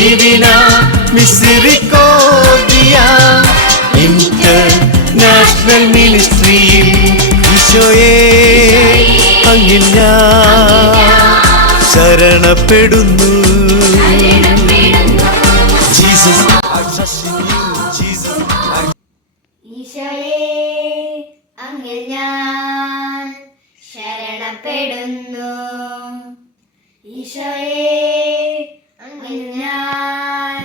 divina misericordia international മിനിസ്ട്രിയിൽ ഈശോയെ അങ്ങിൽ ശരണപ്പെടുന്നു. ജീസസ്. ഞാൻ ശരണപ്പെടുന്നു. ഈശോയെ അങ്ങിൽ ഞാൻ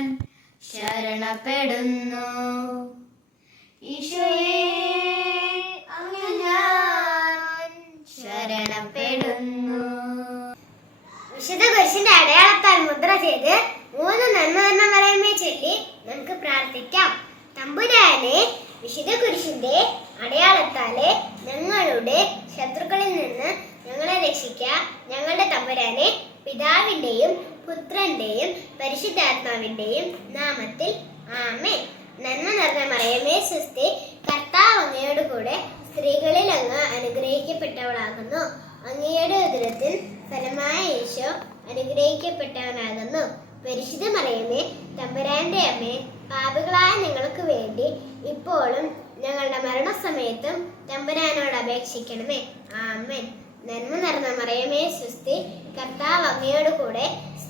ശരണപ്പെടുന്നു ഈശോയെ അങ്ങിൽ ഞാൻ ശരണപ്പെടുന്നു. വിശുദ്ധ കുരിശിന്റെ അടയാളത്താൽ മുദ്ര ചെയ്ത് മൂന്ന് നന്മ നന്മ പറയുമേ ചൊല്ലി നമുക്ക് പ്രാർത്ഥിക്കാം. തമ്പുരാനെ വിശുദ്ധ കുരിശിന്റെ അടയാളത്താലെ ഞങ്ങളുടെ ശത്രുക്കളിൽ നിന്ന് ഞങ്ങളെ രക്ഷിക്കുക ഞങ്ങളുടെ തമ്പുരാനെ പിതാവിന്റെയും പുത്രന്റെയും പരിശുദ്ധാത്മാവിന്റെയും നാമത്തിൽ ആമേ നന്മ നിറഞ്ഞ മറിയമേ സ്വസ്തി കർത്താവ് അങ്ങയോട് കൂടെ സ്ത്രീകളിൽ അങ്ങ് അനുഗ്രഹിക്കപ്പെട്ടവളാകുന്നു. അങ്ങയുടെ ഉദരത്തിൽ ഫലമായ യേശോ അനുഗ്രഹിക്കപ്പെട്ടവനാകുന്നു. പരിശുദ്ധ മറിയമേ തമ്പുരാന്റെ അമ്മേ പാപികളായ നിങ്ങൾക്ക് വേണ്ടി ഇപ്പോഴും ഞങ്ങളുടെ മരണസമയത്തും തമ്പുരാനോട് അപേക്ഷിക്കണമേ. ആമേൻ. നന്മ നിറഞ്ഞ മറിയമേ സുസ്തി കർത്താവ് അങ്ങയോട് കൂടെ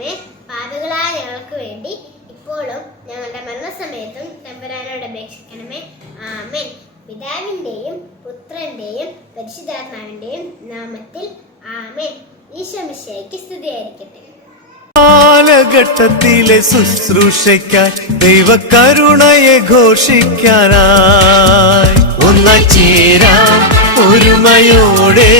അമ്മേ പാപികളായ ഞങ്ങൾക്ക് വേണ്ടി ഇപ്പോഴും ഞങ്ങളുടെ മരണസമയത്തും തമ്പുരാനോട് അപേക്ഷിക്കണമേ. ആമേൻ. പിതാവിന്റെയും പുത്രന്റെയും പരിശുദ്ധാത്മാവിന്റെയും നാമത്തിൽ ആമേൻ. ഈശോ മിശിഹായ്ക്ക് സ്തുതിയായിരിക്കട്ടെ. കാലഘട്ടത്തിലെ ശുശ്രൂഷയ്ക്കാൻ ദൈവകരുണയെ ഘോഷിക്കാനായി. ഒന്ന ചേരാ ഒരുമയോടെ